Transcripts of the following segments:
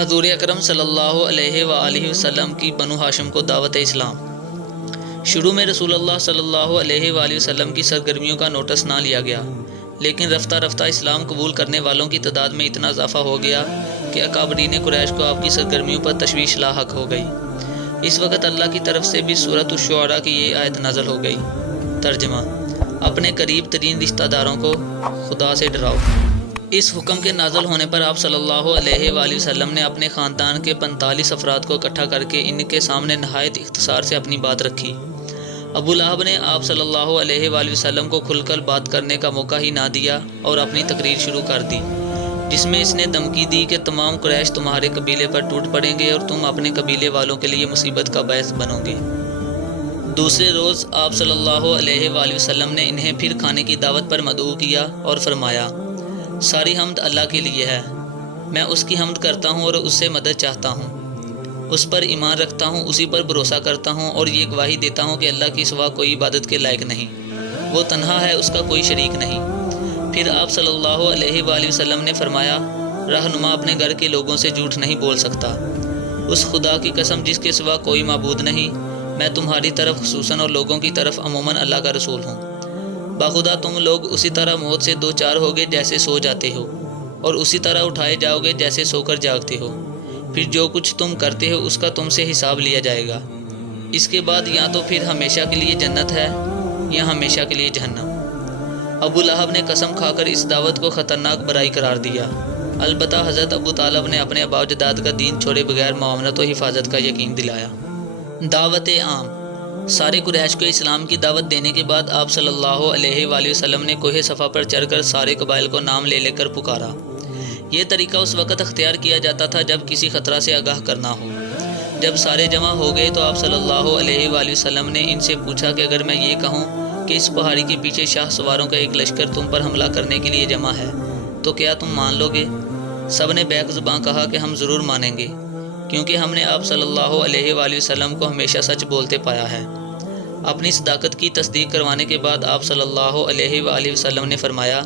حضور اکرم صلی اللہ علیہ وآلہ وسلم کی بنو ہاشم کو دعوت اسلام۔ شروع میں رسول اللہ صلی اللہ علیہ وآلہ وسلم کی سرگرمیوں کا نوٹس نہ لیا گیا، لیکن رفتہ رفتہ اسلام قبول کرنے والوں کی تعداد میں اتنا اضافہ ہو گیا کہ اکابرین قریش کو آپ کی سرگرمیوں پر تشویش لاحق ہو گئی۔ اس وقت اللہ کی طرف سے بھی سورۃ الشعراء کی یہ آیت نازل ہو گئی۔ ترجمہ: اپنے قریب ترین رشتہ داروں کو خدا سے ڈراؤ۔ اس حکم کے نازل ہونے پر آپ صلی اللہ علیہ وآلہ وسلم نے اپنے خاندان کے 45 افراد کو اکٹھا کر کے ان کے سامنے نہایت اختصار سے اپنی بات رکھی۔ ابو لہب نے آپ صلی اللہ علیہ وآلہ وسلم کو کھل کر بات کرنے کا موقع ہی نہ دیا اور اپنی تقریر شروع کر دی، جس میں اس نے دھمکی دی کہ تمام قریش تمہارے قبیلے پر ٹوٹ پڑیں گے اور تم اپنے قبیلے والوں کے لیے مصیبت کا باعث بنو گے۔ دوسرے روز آپ صلی اللہ علیہ وآلہ وسلم نے انہیں پھر کھانے کی دعوت پر مدعو کیا اور فرمایا: ساری حمد اللہ کے لیے ہے، میں اس کی حمد کرتا ہوں اور اس سے مدد چاہتا ہوں، اس پر ایمان رکھتا ہوں، اسی پر بھروسہ کرتا ہوں اور یہ گواہی دیتا ہوں کہ اللہ کی سوا کوئی عبادت کے لائق نہیں، وہ تنہا ہے، اس کا کوئی شریک نہیں۔ پھر آپ صلی اللہ علیہ وآلہ وسلم نے فرمایا: رہنما اپنے گھر کے لوگوں سے جھوٹ نہیں بول سکتا، اس خدا کی قسم جس کے سوا کوئی معبود نہیں، میں تمہاری طرف خصوصاً اور لوگوں کی طرف عموماً اللہ کا رسول ہوں۔ بخدا تم لوگ اسی طرح موت سے دو چار ہوگے جیسے سو جاتے ہو، اور اسی طرح اٹھائے جاؤ گے جیسے سو کر جاگتے ہو، پھر جو کچھ تم کرتے ہو اس کا تم سے حساب لیا جائے گا۔ اس کے بعد یا تو پھر ہمیشہ کے لیے جنت ہے یا ہمیشہ کے لیے جہنم۔ ابو لہب نے قسم کھا کر اس دعوت کو خطرناک برائی قرار دیا۔ البتہ حضرت ابو طالب نے اپنے آباء و اجداد کا دین چھوڑے بغیر معاونت و حفاظت کا یقین دلایا۔ دعوت عام۔ سارے قریش کو اسلام کی دعوت دینے کے بعد آپ صلی اللہ علیہ وآلہ وسلم نے کوہ صفا پر چڑھ کر سارے قبائل کو نام لے لے کر پکارا۔ یہ طریقہ اس وقت اختیار کیا جاتا تھا جب کسی خطرہ سے آگاہ کرنا ہو۔ جب سارے جمع ہو گئے تو آپ صلی اللہ علیہ وآلہ وسلم نے ان سے پوچھا کہ اگر میں یہ کہوں کہ اس پہاڑی کے پیچھے شاہ سواروں کا ایک لشکر تم پر حملہ کرنے کے لیے جمع ہے تو کیا تم مان لو گے؟ سب نے بیک زباں کہا کہ ہم ضرور مانیں گے، کیونکہ ہم نے آپ صلی اللہ علیہ وآلہ وسلم کو ہمیشہ سچ بولتے پایا ہے۔ اپنی صداقت کی تصدیق کروانے کے بعد آپ صلی اللہ علیہ وآلہ وسلم نے فرمایا: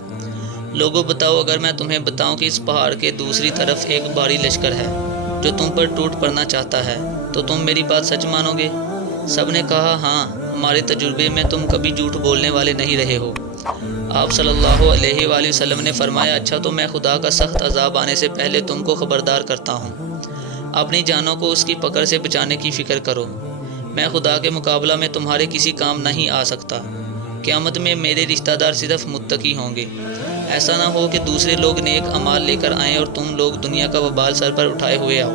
لوگوں بتاؤ، اگر میں تمہیں بتاؤں کہ اس پہاڑ کے دوسری طرف ایک بھاری لشکر ہے جو تم پر ٹوٹ پڑنا چاہتا ہے تو تم میری بات سچ مانو گے؟ سب نے کہا: ہاں، ہمارے تجربے میں تم کبھی جھوٹ بولنے والے نہیں رہے ہو۔ آپ صلی اللہ علیہ وآلہ وسلم نے فرمایا: اچھا، تو میں خدا کا سخت عذاب آنے سے پہلے تم کو خبردار کرتا ہوں، اپنی جانوں کو اس کی پکڑ سے بچانے کی فکر کرو، میں خدا کے مقابلہ میں تمہارے کسی کام نہیں آ سکتا۔ قیامت میں میرے رشتہ دار صرف متقی ہوں گے۔ ایسا نہ ہو کہ دوسرے لوگ نیک اعمال لے کر آئیں اور تم لوگ دنیا کا وبال سر پر اٹھائے ہوئے آؤ۔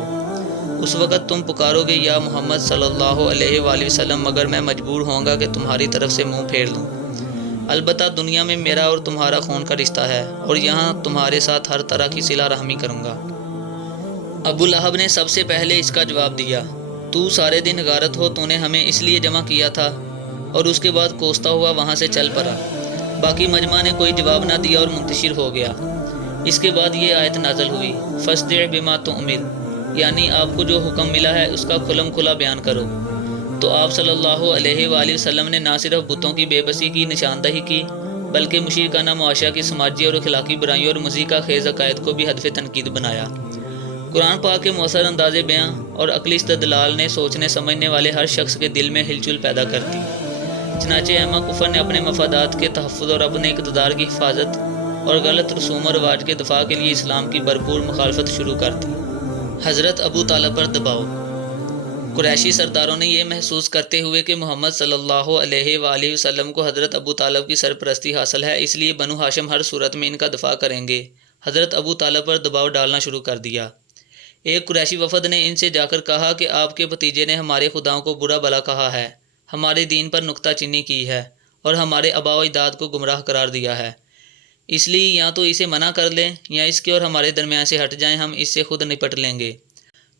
اس وقت تم پکارو گے: یا محمد صلی اللہ علیہ وآلہ وسلم، مگر میں مجبور ہوں گا کہ تمہاری طرف سے منہ پھیر لوں۔ البتہ دنیا میں میرا اور تمہارا خون کا رشتہ ہے اور یہاں تمہارے ساتھ ہر طرح کی صلہ رحمی کروں گا۔ ابو لہب نے سب سے پہلے اس کا جواب دیا: تو سارے دن غارت ہو، تو نے ہمیں اس لیے جمع کیا تھا، اور اس کے بعد کوستا ہوا وہاں سے چل پڑا۔ باقی مجمع نے کوئی جواب نہ دیا اور منتشر ہو گیا۔ اس کے بعد یہ آیت نازل ہوئی: فاصدع بما تؤمر، یعنی آپ کو جو حکم ملا ہے اس کا کھلم کھلا بیان کرو۔ تو آپ صلی اللہ علیہ وآلہ وسلم نے نہ صرف بتوں کی بے بسی کی نشاندہی کی، بلکہ مشرکانہ معاشرہ کی سماجی اور اخلاقی برائیوں اور مضحکہ خیز عقائد کو بھی ہدف تنقید بنایا۔ قرآن پاک کے مؤثر انداز بیاں اور عقلی استدلال نے سوچنے سمجھنے والے ہر شخص کے دل میں ہلچل پیدا کر دی۔ چنانچہ ائمہ کفر نے اپنے مفادات کے تحفظ اور اپنے اقتدار کی حفاظت اور غلط رسوم و رواج کے دفاع کے لیے اسلام کی بھرپور مخالفت شروع کر دی۔ حضرت ابو طالب پر دباؤ۔ قریشی سرداروں نے یہ محسوس کرتے ہوئے کہ محمد صلی اللہ علیہ وآلہ وسلم کو حضرت ابو طالب کی سرپرستی حاصل ہے، اس لیے بنو ہاشم ہر صورت میں ان کا دفاع کریں گے، حضرت ابو طالب پر دباؤ ڈالنا شروع کر دیا۔ ایک قریشی وفد نے ان سے جا کر کہا کہ آپ کے بھتیجے نے ہمارے خداؤں کو برا بھلا کہا ہے، ہمارے دین پر نکتہ چینی کی ہے اور ہمارے آباء و اجداد کو گمراہ قرار دیا ہے، اس لیے یا تو اسے منع کر لیں یا اس کے اور ہمارے درمیان سے ہٹ جائیں، ہم اس سے خود نپٹ لیں گے۔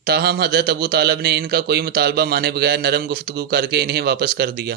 تاہم حضرت ابو طالب نے ان کا کوئی مطالبہ مانے بغیر نرم گفتگو کر کے انہیں واپس کر دیا۔